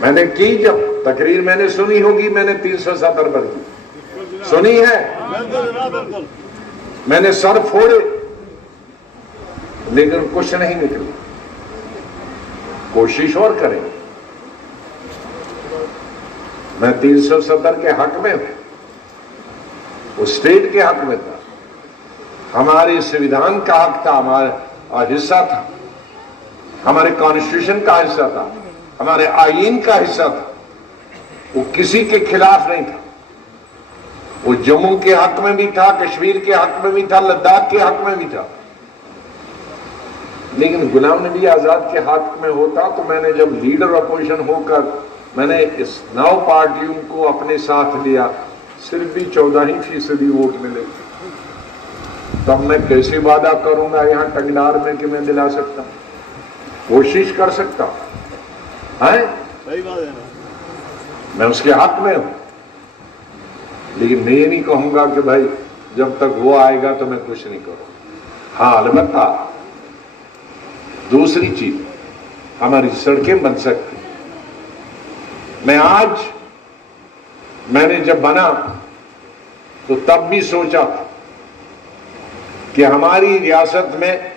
मैंने की, जब तकरीर मैंने सुनी होगी, मैंने 370 पर की सुनी है, मैंने सर फोड़े, लेकिन कुछ नहीं निकला। कोशिश और करें। मैं 370 के हक में हूं, वो स्टेट के हक में था, हमारे संविधान का हक था, हमारा हिस्सा था, हमारे कॉन्स्टिट्यूशन का हिस्सा था, हमारे आईन का हिस्सा था। वो किसी के खिलाफ नहीं था। वो जम्मू के हक में भी था, कश्मीर के हक में भी था, लद्दाख के हक में भी था। लेकिन गुलाम नबी आजाद के हक में होता तो मैंने जब लीडर अपोजिशन होकर मैंने इस 9 पार्टियों को अपने साथ लिया, सिर्फ भी 14% वोट मिले, तब मैं कैसे वादा करूंगा यहां टंगनार में कि मैं दिला सकता, कोशिश कर सकता है? सही बात है ना, मैं उसके हक में हूं। लेकिन मैं ये नहीं कहूंगा कि भाई जब तक वो आएगा तो मैं कुछ नहीं करूंगा। हाँ, अलबत्ता दूसरी चीज, हमारी सड़कें बन सकती। मैंने जब बना तो तब भी सोचा कि हमारी रियासत में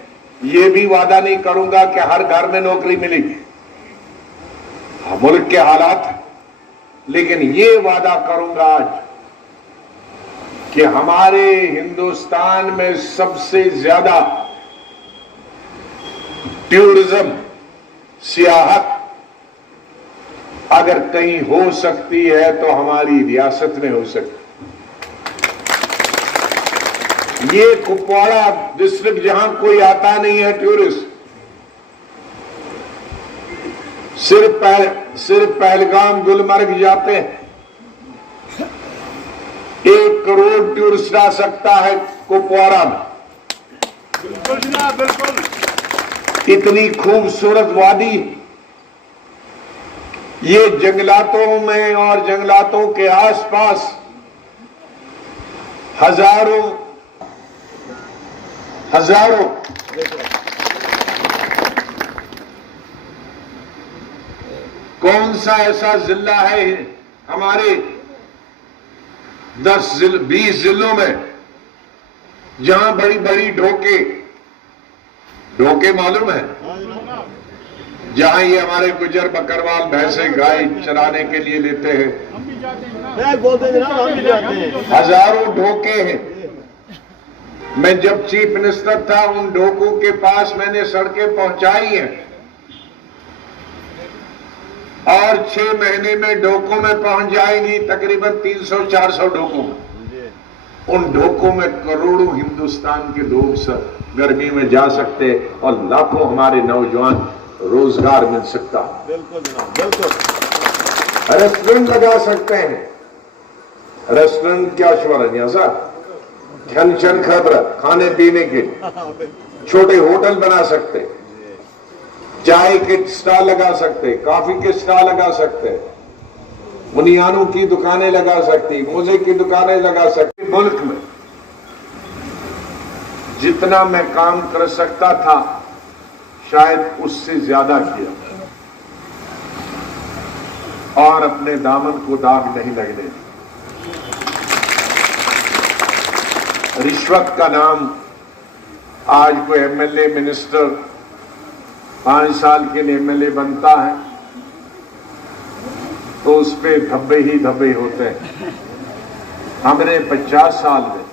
ये भी वादा नहीं करूंगा कि हर घर में नौकरी मिलेगी, मुल्क के हालात, लेकिन ये वादा करूंगा आज कि हमारे हिंदुस्तान में सबसे ज्यादा टूरिज्म, सियाहत अगर कहीं हो सकती है तो हमारी रियासत में हो सकती। ये कुपवाड़ा डिस्ट्रिक्ट जहां कोई आता नहीं है टूरिस्ट, सिर्फ पहलगाम गुलमर्ग जाते हैं, 1 करोड़ टूरिस्ट आ सकता है कुपवाड़ा में। बिल्कुल, इतनी खूबसूरत वादी, ये जंगलातों में और जंगलातों के आसपास हजारों कौन सा ऐसा जिला है हमारे 20 जिलों में जहां बड़ी बड़ी ढोके मालूम है, जहां ये हमारे गुजर बकरवाल भैंसे गाय चराने के लिए लेते हैं, हजारों ढोके हैं। मैं जब चीफ मिनिस्टर था उन ढोकों के पास मैंने सड़कें पहुंचाई हैं और 6 महीने में ढोकों में पहुंच जाएंगी तकरीबन 300-400 ढोकों में। उन ढोकों में करोड़ों हिंदुस्तान के लोग गर्मी में जा सकते और लाखों हमारे नौजवान रोजगार मिल सकता। बिल्कुल बिल्कुल। रेस्टोरेंट लगा सकते हैं, रेस्टोरेंट क्या स्वर्ण सर, छन खबर खाने पीने के छोटे होटल बना सकते, चाय के स्टॉल लगा सकते, कॉफी के स्टॉल लगा सकते, बुनियानों की दुकानें लगा सकती, मोजे की दुकानें लगा सकती। मुल्क में जितना मैं काम कर सकता था शायद उससे ज्यादा किया और अपने दामन को दाग नहीं लगने। रिश्वत का नाम, आज कोई एमएलए मिनिस्टर 5 साल के लिए एमएलए बनता है तो उस पे धब्बे ही धब्बे होते हैं। हमने 50 साल में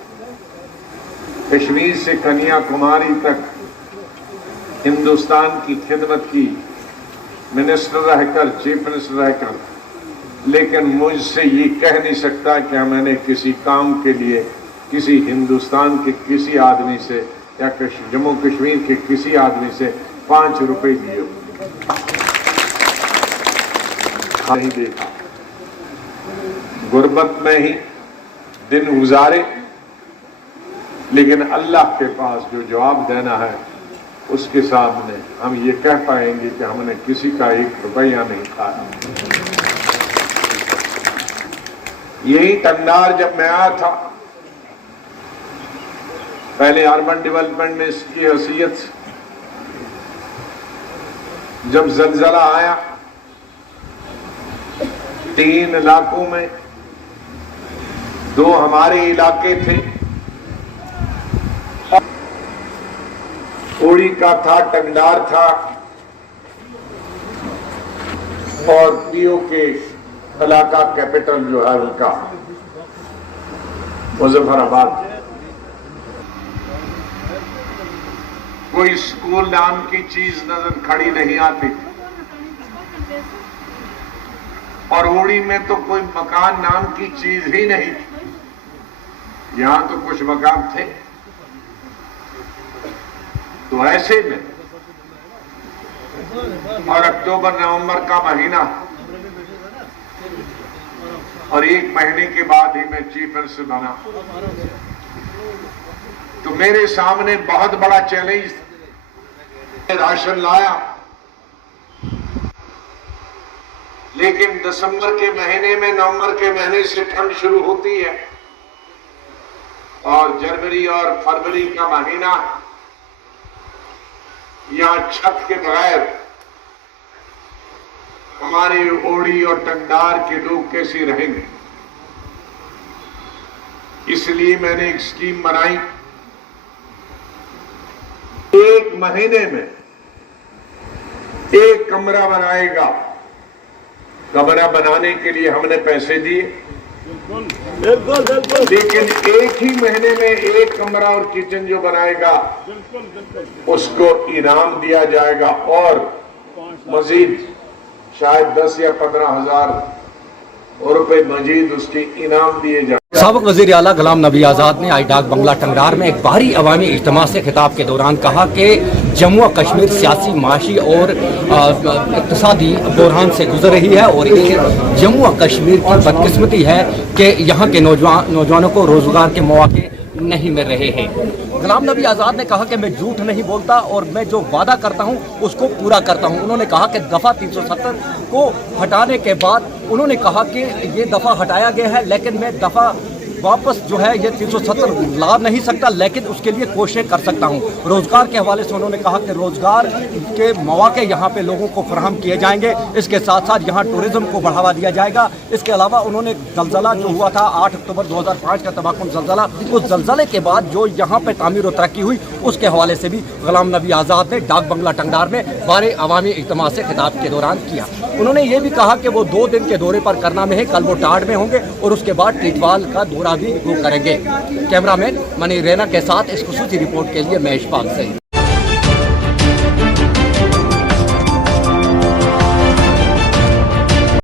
कश्मीर से कन्याकुमारी तक हिंदुस्तान की खिदमत की, मिनिस्टर रहकर, चीफ मिनिस्टर रहकर, लेकिन मुझसे ये कह नहीं सकता कि मैंने किसी काम के लिए किसी हिंदुस्तान के किसी आदमी से या जम्मू कश्मीर के किसी आदमी से 5 रुपए दिए नहीं देखा। गुर्बत में ही दिन गुजारे, लेकिन अल्लाह के पास जो जवाब देना है उसके सामने हम ये कह पाएंगे कि हमने किसी का 1 रुपया नहीं खाया। यही टंगनार जब मैं आया था, पहले अर्बन डेवलपमेंट में इसकी हैसियत, जब ज़लज़ला आया 3 इलाकों में, 2 हमारे इलाके थे, ओड़ी का था, टंगडार था और पीओ के इलाका कैपिटल जो है उनका मुजफ्फराबाद। कोई स्कूल नाम की चीज नजर खड़ी नहीं आती और ओड़ी में तो कोई मकान नाम की चीज ही नहीं थी। यहां तो कुछ मकान थे। तो ऐसे में और अक्टूबर नवंबर का महीना और 1 महीने के बाद ही मैं चीफ मिनिस्टर बना, तो मेरे सामने बहुत बड़ा चैलेंज था। राशन लाया, लेकिन दिसंबर के महीने में, नवंबर के महीने से ठंड शुरू होती है और जनवरी और फरवरी का महीना यहां छत के बगैर हमारे ओड़ी और टंगडार के लोग कैसे रहेंगे। इसलिए मैंने एक स्कीम बनाई। 1 महीने में 1 कमरा बनाएगा। कमरा बनाने के लिए हमने पैसे दिए, लेकिन 1 ही महीने में 1 कमरा और किचन जो बनाएगा उसको इनाम दिया जाएगा और मजीद शायद 10 या 15 हजार रुपए मजीद उसके इनाम दिए जाए। साबिक वज़ीर आला गुलाम नबी आज़ाद ने आज डाक बंगला टंगडार में एक भारी अवामी इज्तिमा से खिताब के दौरान कहा कि जम्मू और कश्मीर सियासी, माशी और इक़्तिसादी बुरहान से गुजर रही है और ये जम्मू और कश्मीर की बदकिस्मती है कि यहाँ के नौजवानों को रोजगार के मौके नहीं मिल रहे हैं। गुलाम नबी आज़ाद ने कहा कि मैं झूठ नहीं बोलता और मैं जो वादा करता हूं उसको पूरा करता हूं। उन्होंने कहा कि दफ़ा 370 को हटाने के बाद उन्होंने कहा कि ये दफ़ा हटाया गया है, लेकिन मैं दफ़ा वापस जो है ये 370 ला नहीं सकता, लेकिन उसके लिए कोशिशें कर सकता हूं। रोज़गार के हवाले से उन्होंने कहा कि रोज़गार के मौके यहाँ पे लोगों को फराहम किए जाएंगे। इसके साथ साथ यहाँ टूरिज़्म को बढ़ावा दिया जाएगा। इसके अलावा उन्होंने जलजला जो हुआ था 8 अक्टूबर 2005 का तबाहकुन जलजला, उस जलजले के बाद जो यहाँ पे तामीर और तरक्की हुई उसके हवाले से भी गुलाम नबी आज़ाद ने डाक बंगला टंगडार में बड़े अवामी इज्तिमा से खिताब के दौरान किया। उन्होंने ये भी कहा कि वो 2 दिन के दौरे पर करना में है, कल वो टाड़ में होंगे और उसके बाद टीटवाल का दौरा भी वो करेंगे। कैमरामैन मनी रैना के साथ इस खुसूसी रिपोर्ट के लिए महेश पाल से।